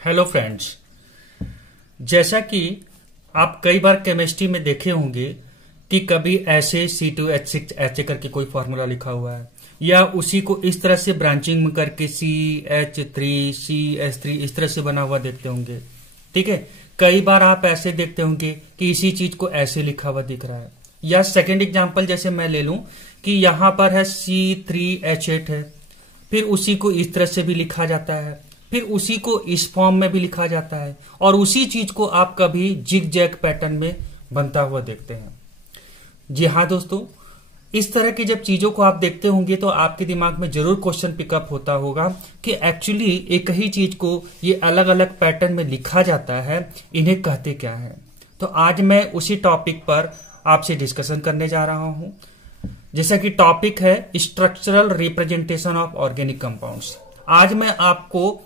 Hello friends, जैसा कि आप कई बार केमिस्ट्री में देखे होंगे कि कभी ऐसे C2H6 ऐसे करके कोई फॉर्मूला लिखा हुआ है या उसी को इस तरह से ब्रांचिंग में करके CH3 CH3 इस तरह से बना हुआ देखते होंगे। ठीक है, कई बार आप ऐसे देखते होंगे कि इसी चीज को ऐसे लिखा हुआ दिख रहा है। या सेकेंड एग्जाम्पल जैसे मैं ले लूं कि यहां पर है C3H8 है, फिर उसी को इस तरह से भी लिखा जाता है, फिर उसी को इस फॉर्म में भी लिखा जाता है और उसी चीज को आप कभी जिग जैग पैटर्न में बनता हुआ देखते हैं। जी हाँ दोस्तों, इस तरह की जब चीजों को आप देखते होंगे तो आपके दिमाग में जरूर क्वेश्चन पिकअप होता होगा कि एक्चुअली एक ही चीज को ये अलग अलग पैटर्न में लिखा जाता है, इन्हें कहते क्या है। तो आज मैं उसी टॉपिक पर आपसे डिस्कशन करने जा रहा हूं। जैसा कि टॉपिक है structural representation of organic compounds. आज मैं आपको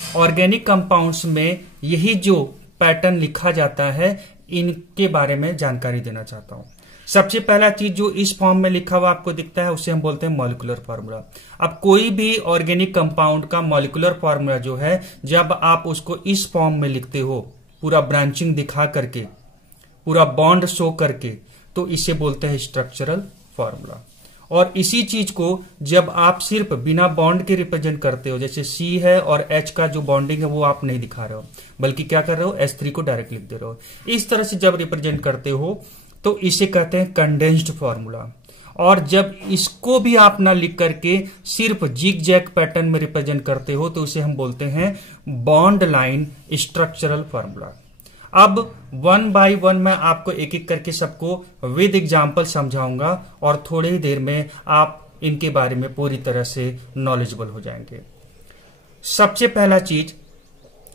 ऑर्गेनिक कंपाउंड्स में यही जो पैटर्न लिखा जाता है इनके बारे में जानकारी देना चाहता हूं। सबसे पहला चीज जो इस फॉर्म में लिखा हुआ आपको दिखता है उसे हम बोलते हैं मॉलिक्यूलर फार्मूला। अब कोई भी ऑर्गेनिक कंपाउंड का मॉलिक्यूलर फार्मूला जो है, जब आप उसको इस फॉर्म में लिखते हो, पूरा ब्रांचिंग दिखा करके, पूरा बॉन्ड शो करके, तो इसे बोलते हैं स्ट्रक्चरल फार्मूला। और इसी चीज को जब आप सिर्फ बिना बॉन्ड के रिप्रेजेंट करते हो, जैसे C है और H का जो बॉन्डिंग है वो आप नहीं दिखा रहे हो, बल्कि क्या कर रहे हो, H3 को डायरेक्ट लिख दे रहे हो, इस तरह से जब रिप्रेजेंट करते हो तो इसे कहते हैं कंडेंस्ड फार्मूला। और जब इसको भी आप ना लिख करके सिर्फ जिग जैग पैटर्न में रिप्रेजेंट करते हो तो उसे हम बोलते हैं बॉन्ड लाइन स्ट्रक्चरल फार्मूला। अब वन बाय वन मैं आपको एक एक करके सबको विद एग्जाम्पल समझाऊंगा और थोड़ी ही देर में आप इनके बारे में पूरी तरह से नॉलेजेबल हो जाएंगे। सबसे पहला चीज,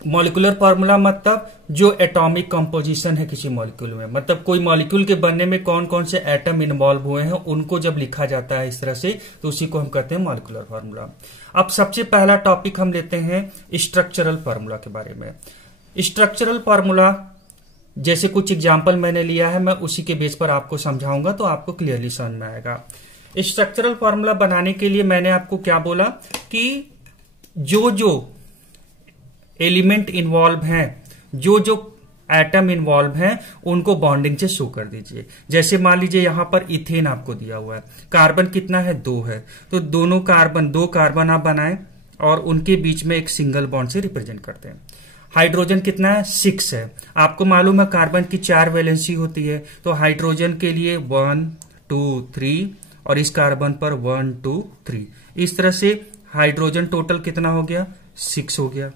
मॉलिक्यूलर फार्मूला मतलब जो एटॉमिक कंपोजिशन है किसी मॉलिक्यूल में, मतलब कोई मॉलिक्यूल के बनने में कौन कौन से एटम इन्वॉल्व हुए हैं उनको जब लिखा जाता है इस तरह से, तो उसी को हम कहते हैं मॉलिक्यूलर फार्मूला। अब सबसे पहला टॉपिक हम लेते हैं स्ट्रक्चरल फार्मूला के बारे में। स्ट्रक्चरल फार्मूला जैसे कुछ एग्जाम्पल मैंने लिया है, मैं उसी के बेस पर आपको समझाऊंगा तो आपको क्लियरली समझ में आएगा। स्ट्रक्चरल फार्मूला बनाने के लिए मैंने आपको क्या बोला कि जो जो एलिमेंट इन्वॉल्व हैं, जो जो एटम इन्वॉल्व हैं, उनको बॉन्डिंग से शो कर दीजिए। जैसे मान लीजिए यहां पर इथेन आपको दिया हुआ है, कार्बन कितना है, 2 है, तो दो कार्बन आप बनाएं और उनके बीच में एक सिंगल बॉन्ड से रिप्रेजेंट करते हैं। हाइड्रोजन कितना है, 6 है। आपको मालूम है कार्बन की 4 वैलेंसी होती है, तो हाइड्रोजन के लिए 1 2 3 और इस कार्बन पर 1 2 3, इस तरह से हाइड्रोजन टोटल कितना हो गया, 6 हो गया।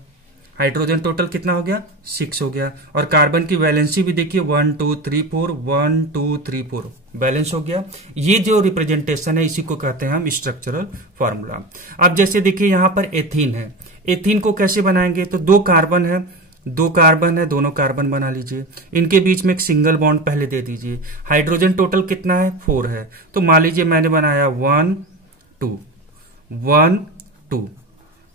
हाइड्रोजन टोटल कितना हो गया, 6 हो गया। और कार्बन की वैलेंसी भी देखिए 1 2 3 4 1 2 3 4 बैलेंस हो गया। ये जो रिप्रेजेंटेशन है इसी को कहते हैं हम स्ट्रक्चरल फार्मूला। अब जैसे देखिए यहां पर एथीन है, एथीन को कैसे बनाएंगे, तो 2 कार्बन है, दोनों कार्बन बना लीजिए, इनके बीच में एक सिंगल बॉन्ड पहले दे दीजिए। हाइड्रोजन टोटल कितना है, 4 है, तो मान लीजिए मैंने बनाया 1 2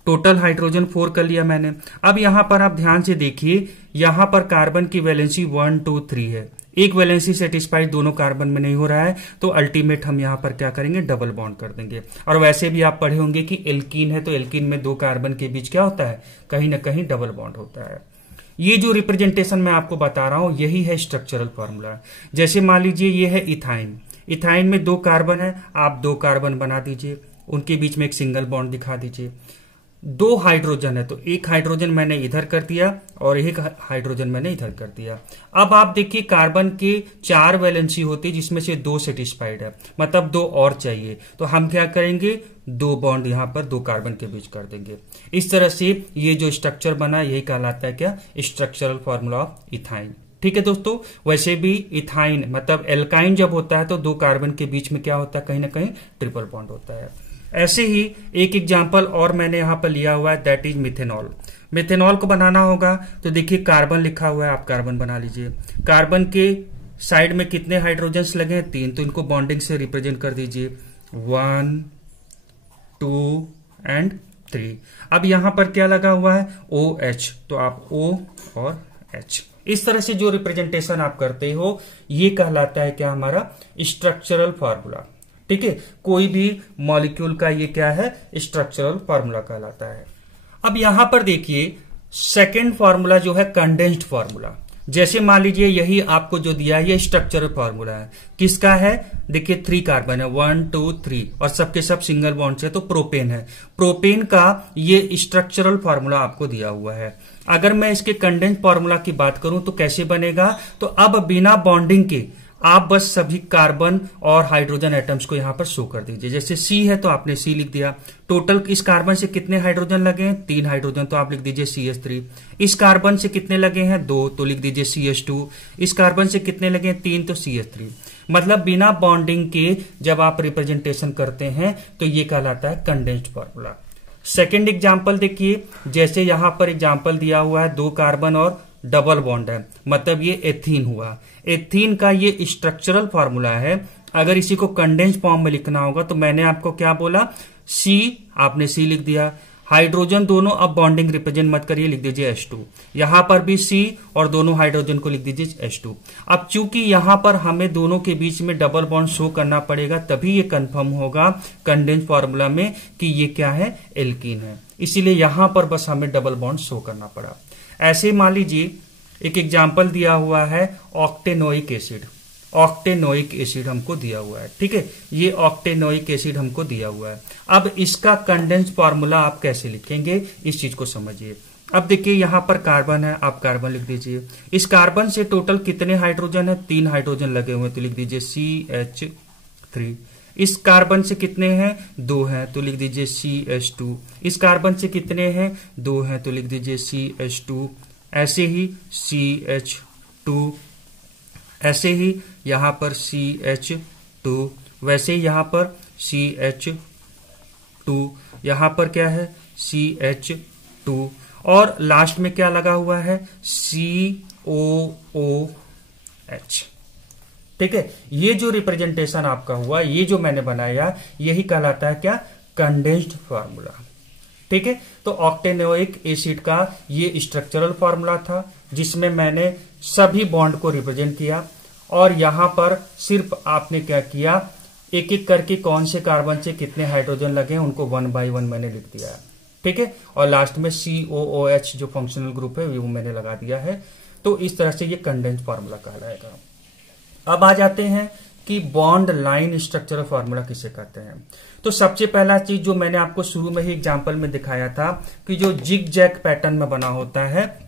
टोटल हाइड्रोजन 4 कर लिया मैंने। अब यहां पर आप ध्यान से देखिए, यहां पर कार्बन की वैलेंसी 1 2 3 है, एक वैलेंसी सेटिस्फाइड दोनों कार्बन में नहीं हो रहा है, तो अल्टीमेट हम यहां पर क्या करेंगे, डबल बॉन्ड कर देंगे। और वैसे भी आप पढ़े होंगे कि एल्कीन है तो एल्कीन में 2 कार्बन के बीच क्या होता है, कहीं ना कहीं डबल बॉन्ड होता है। ये जो रिप्रेजेंटेशन मैं आपको बता रहा हूं यही है स्ट्रक्चरल फार्मूला। जैसे मान लीजिए ये है इथाइन, इथाइन में 2 कार्बन है, आप 2 कार्बन बना दीजिए, उनके बीच में एक सिंगल बॉन्ड दिखा दीजिए। 2 हाइड्रोजन है तो एक हाइड्रोजन मैंने इधर कर दिया और एक हाइड्रोजन मैंने इधर कर दिया। अब आप देखिए कार्बन के 4 वैलेंसी होती है जिसमें से 2 सेटिस्फाइड है, मतलब 2 और चाहिए, तो हम क्या करेंगे, 2 बॉन्ड यहां पर 2 कार्बन के बीच कर देंगे। इस तरह से ये जो स्ट्रक्चर बना यही कहलाता है क्या, स्ट्रक्चरल फार्मूला ऑफ इथाइन। ठीक है दोस्तों, वैसे भी इथाइन मतलब एल्काइन जब होता है तो 2 कार्बन के बीच में क्या होता है, कहीं ना कहीं ट्रिपल बॉन्ड होता है। ऐसे ही एक एग्जाम्पल और मैंने यहां पर लिया हुआ है, दैट इज मिथेनॉल। मिथेनॉल को बनाना होगा तो देखिए कार्बन लिखा हुआ है, आप कार्बन बना लीजिए। कार्बन के साइड में कितने हाइड्रोजन्स लगे हैं, 3, तो इनको बॉन्डिंग से रिप्रेजेंट कर दीजिए 1 2 एंड 3। अब यहां पर क्या लगा हुआ है, OH, तो आप O और H, इस तरह से जो रिप्रेजेंटेशन आप करते हो ये कहलाता है क्या, हमारा स्ट्रक्चरल फार्मूला। ठीक है, कोई भी मॉलिक्यूल का ये क्या है, स्ट्रक्चरल फार्मूला कहलाता है। अब यहां पर देखिए सेकेंड फॉर्मूला जो है कंडेंस्ड फॉर्मूला। जैसे मान लीजिए यही आपको जो दिया है ये स्ट्रक्चरल फॉर्मूला है, किसका है, देखिए 3 कार्बन है, 1 2 3 और सबके सब सिंगल बॉन्ड से, तो प्रोपेन है। प्रोपेन का ये स्ट्रक्चरल फॉर्मूला आपको दिया हुआ है। अगर मैं इसके कंडेंस्ड फॉर्मूला की बात करूं तो कैसे बनेगा, तो अब बिना बॉन्डिंग के आप बस सभी कार्बन और हाइड्रोजन एटम्स को यहां पर शो कर दीजिए। जैसे C है तो आपने C लिख दिया। टोटल इस कार्बन से कितने हाइड्रोजन लगे हैं, 3 हाइड्रोजन, तो आप लिख दीजिए CH3। इस कार्बन से कितने लगे हैं, 2, तो लिख दीजिए CH2। इस कार्बन से कितने लगे हैं, 3, तो CH3। मतलब बिना बॉन्डिंग के जब आप रिप्रेजेंटेशन करते हैं तो ये कहलाता है कंडेंस्ड फॉर्मूला। सेकेंड एग्जाम्पल देखिए, जैसे यहां पर एग्जाम्पल दिया हुआ है 2 कार्बन और डबल बॉन्ड है, मतलब ये एथीन हुआ। एथीन का ये स्ट्रक्चरल फॉर्मूला है। अगर इसी को कंडेंस्ड फॉर्म में लिखना होगा तो मैंने आपको क्या बोला, C, आपने C लिख दिया। हाइड्रोजन दोनों अब बॉन्डिंग रिप्रेजेंट मत करिए, लिख दीजिए H2। यहां पर भी C और दोनों हाइड्रोजन को लिख दीजिए H2। अब चूंकि यहां पर हमें दोनों के बीच में डबल बॉन्ड शो करना पड़ेगा, तभी ये कंफर्म होगा कंडेंस्ड फॉर्मूला में कि ये क्या है, एल्कीन है। इसीलिए यहां पर बस हमें डबल बॉन्ड शो करना पड़ा। ऐसे मान लीजिए एक एग्जाम्पल दिया हुआ है ऑक्टेनोइक एसिड। ऑक्टेनोइक एसिड हमको दिया हुआ है, ठीक है, ये ऑक्टेनोइक एसिड हमको दिया हुआ है। अब इसका कंडेंस्ड फॉर्मूला आप कैसे लिखेंगे, इस चीज को समझिए। अब देखिए यहां पर कार्बन है, आप कार्बन लिख दीजिए। इस कार्बन से टोटल कितने हाइड्रोजन है, 3 हाइड्रोजन लगे हुए हैं, तो लिख दीजिए CH3। इस कार्बन से कितने हैं, 2 हैं, तो लिख दीजिए CH2। इस कार्बन से कितने हैं, 2 हैं, तो लिख दीजिए CH2। ऐसे ही CH2, ऐसे ही यहां पर CH2, वैसे ही यहां पर CH2, यहां पर क्या है, CH2, और लास्ट में क्या लगा हुआ है, COOH। ठीक है, ये जो रिप्रेजेंटेशन आपका हुआ, ये जो मैंने बनाया, यही कहलाता है क्या, कंडेंस्ड फार्मूला। ठीक है, तो ऑक्टेनोइक एसिड का ये स्ट्रक्चरल फार्मूला था जिसमें मैंने सभी बॉन्ड को रिप्रेजेंट किया, और यहां पर सिर्फ आपने क्या किया, एक एक करके कौन से कार्बन से कितने हाइड्रोजन लगे हैं उनको 1 by 1 मैंने लिख दिया है। ठीक है, और लास्ट में COOH जो फंक्शनल ग्रुप है वो मैंने लगा दिया है। तो इस तरह से ये कंडेंस्ड फार्मूला कहलाएगा। अब आ जाते हैं कि बॉन्ड लाइन स्ट्रक्चरल फार्मूला किसे कहते हैं। तो सबसे पहला चीज जो मैंने आपको शुरू में ही एग्जांपल में दिखाया था कि जो जिग जैग पैटर्न में बना होता है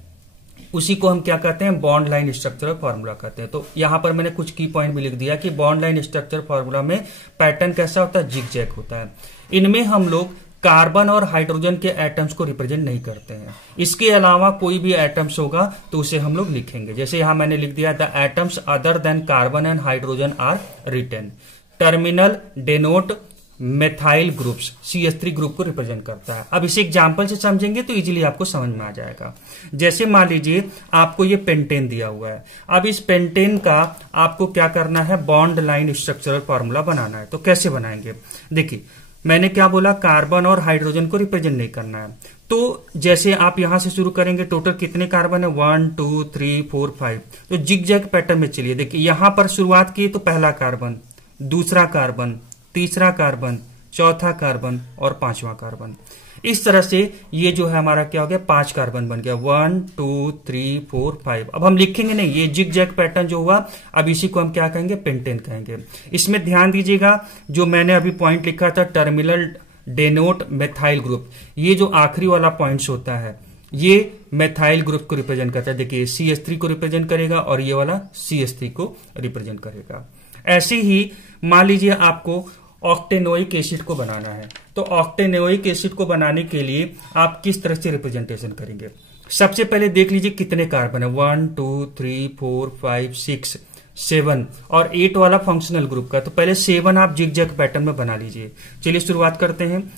उसी को हम क्या कहते हैं, बॉन्ड लाइन स्ट्रक्चरल फार्मूला कहते हैं। तो यहां पर मैंने कुछ की पॉइंट भी लिख दिया कि बॉन्ड लाइन स्ट्रक्चरल फार्मूला में पैटर्न कैसा होता है, जिग जैग होता है। इनमें हम लोग कार्बन और हाइड्रोजन के एटम्स को रिप्रेजेंट नहीं करते हैं, इसके अलावा कोई भी एटम्स होगा तो उसे हम लोग लिखेंगे। जैसे यहां मैंने लिख दिया, the atoms other than carbon and hydrogen are written. Terminal denote methyl groups, CH3 group को रिप्रेजेंट करता है। अब इसे एग्जांपल से समझेंगे तो इजीली आपको समझ में आ जाएगा। जैसे मान लीजिए आपको ये पेंटेन दिया हुआ है, अब इस पेंटेन का आपको क्या करना है, बॉन्ड लाइन स्ट्रक्चरल फार्मूला बनाना है। तो कैसे बनाएंगे, देखिए मैंने क्या बोला, कार्बन और हाइड्रोजन को रिप्रेजेंट नहीं करना है। तो जैसे आप यहां से शुरू करेंगे, टोटल कितने कार्बन है, 1 2 3 4 5। तो जिग जैग पैटर्न में चलिए, देखिए यहां पर शुरुआत की तो पहला कार्बन, दूसरा कार्बन, तीसरा कार्बन, चौथा कार्बन और पांचवा कार्बन। इस तरह से ये जो है हमारा क्या हो गया, 5 कार्बन बन गया, 1 2 3 4 5। अब हम लिखेंगे नहीं, ये जिग जैग पैटर्न जो हुआ, अब इसी को हम क्या कहेंगे, पेंटेन कहेंगे। इसमें ध्यान दीजिएगा, जो मैंने अभी पॉइंट लिखा था टर्मिनल डेनोट मेथाइल ग्रुप, ये जो आखिरी वाला पॉइंट होता है ये मेथाइल ग्रुप को रिप्रेजेंट करता है। देखिए CH3 को रिप्रेजेंट करेगा और ये वाला CH3 को रिप्रेजेंट करेगा। ऐसे ही मान लीजिए आपको ऑक्टेनोइक एसिड को बनाना है, तो ऑक्टेनोइक एसिड को बनाने के लिए आप किस तरह से रिप्रेजेंटेशन करेंगे। सबसे पहले देख लीजिए कितने कार्बन है, 1 2 3 4 5 6 7 और 8 वाला फंक्शनल ग्रुप का। तो पहले 7 आप जिग जैग पैटर्न में बना लीजिए। चलिए शुरुआत करते हैं,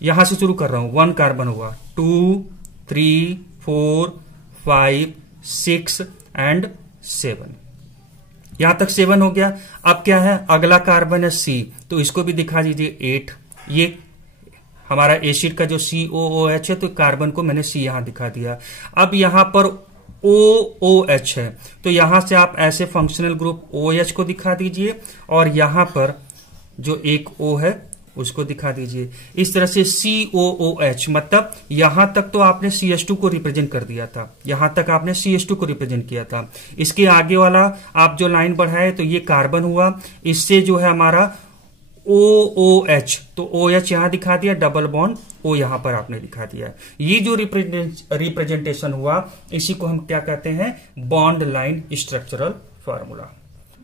यहां से शुरू कर रहा हूं। 1 कार्बन हुआ, 2 3 4 5 6 एंड 7, यहां तक 7 हो गया। अब क्या है, अगला कार्बन है C, तो इसको भी दिखा दीजिए 8। ये हमारा एसिड का जो COOH है, तो कार्बन को मैंने C यहां दिखा दिया। अब यहां पर OOH है, तो यहां से आप ऐसे फंक्शनल ग्रुप OH को दिखा दीजिए, और यहां पर जो एक O है उसको दिखा दीजिए। इस तरह से COOH, मतलब यहां तक तो आपने CH2 को रिप्रेजेंट कर दिया था, यहां तक आपने CH2 को रिप्रेजेंट किया था। इसके आगे वाला आप जो लाइन बढ़ाए तो ये कार्बन हुआ, इससे जो है हमारा OOH, तो OH यहां दिखा दिया, डबल बॉन्ड O यहां पर आपने दिखा दिया। ये जो रिप्रेजेंटेशन हुआ इसी को हम क्या कहते हैं, बॉन्ड लाइन स्ट्रक्चरल फार्मूला।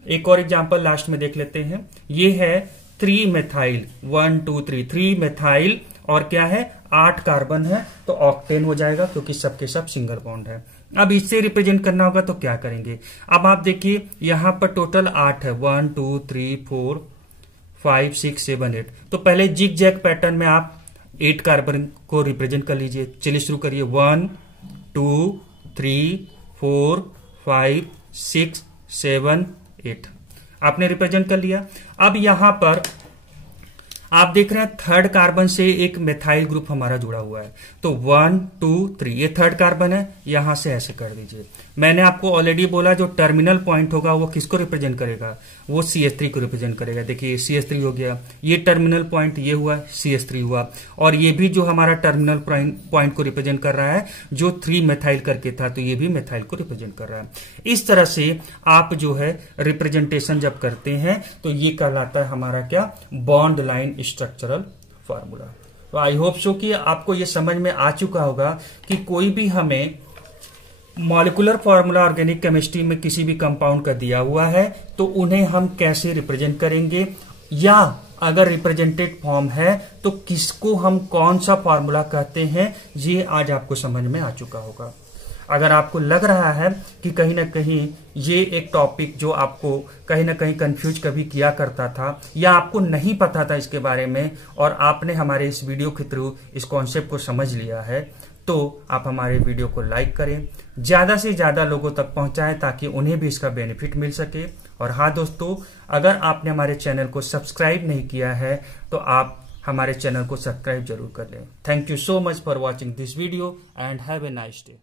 एक और एग्जांपल लास्ट में देख लेते हैं। ये है 3 मेथाइल, 1 2 3 मेथाइल, और क्या है 8 कार्बन है, तो ऑक्टेन हो जाएगा क्योंकि सबके सब सिंगल बॉन्ड है। अब इससे रिप्रेजेंट करना होगा तो क्या करेंगे, अब आप देखिए यहां पर टोटल 8 है, 1 2 3 4 5 6 7 8। तो पहले जिग जैग पैटर्न में आप 8 कार्बन को रिप्रेजेंट कर लीजिए। चलिए शुरू करिए, 1 2 3 4 5 6 7 8 आपने रिप्रेजेंट कर लिया। अब यहां पर आप देख रहे हैं थर्ड कार्बन से एक मेथाइल ग्रुप हमारा जुड़ा हुआ है, तो 1 2 3 ये थर्ड कार्बन है, यहां से ऐसे कर दीजिए। मैंने आपको ऑलरेडी बोला जो टर्मिनल पॉइंट होगा वो किसको रिप्रेजेंट करेगा, वो CH3 को रिप्रेजेंट करेगा। देखिए CH3 हो गया, ये टर्मिनल पॉइंट ये हुआ, CH3 हुआ, और ये भी जो हमारा टर्मिनल पॉइंट को रिप्रेजेंट कर रहा है जो 3 मेथाइल करके था, तो ये भी मेथाइल को रिप्रेजेंट कर रहा है। इस तरह से आप जो है रिप्रेजेंटेशन जब करते हैं तो ये कहलाता है हमारा क्या, बॉन्ड लाइन स्ट्रक्चरल फार्मूला। तो आई होप सो कि आपको ये समझ में आ चुका होगा कि कोई भी हमें मॉलिक्यूलर फार्मूला ऑर्गेनिक केमिस्ट्री में किसी भी कंपाउंड का दिया हुआ है तो उन्हें हम कैसे रिप्रेजेंट करेंगे, या अगर रिप्रेजेंटेड फॉर्म है तो किसको हम कौन सा फार्मूला कहते हैं, ये आज आपको समझ में आ चुका होगा। अगर आपको लग रहा है कि कहीं ना कहीं ये एक टॉपिक जो आपको कहीं ना कहीं कंफ्यूज कभी किया करता था, या आपको नहीं पता था इसके बारे में, और आपने हमारे इस वीडियो के थ्रू इस कॉन्सेप्ट को समझ लिया है, तो आप हमारे वीडियो को लाइक करें, ज्यादा से ज्यादा लोगों तक पहुंचाएं ताकि उन्हें भी इसका बेनिफिट मिल सके। और हाँ दोस्तों, अगर आपने हमारे चैनल को सब्सक्राइब नहीं किया है तो आप हमारे चैनल को सब्सक्राइब जरूर कर लें। Thank you so much for watching this video and have a nice day.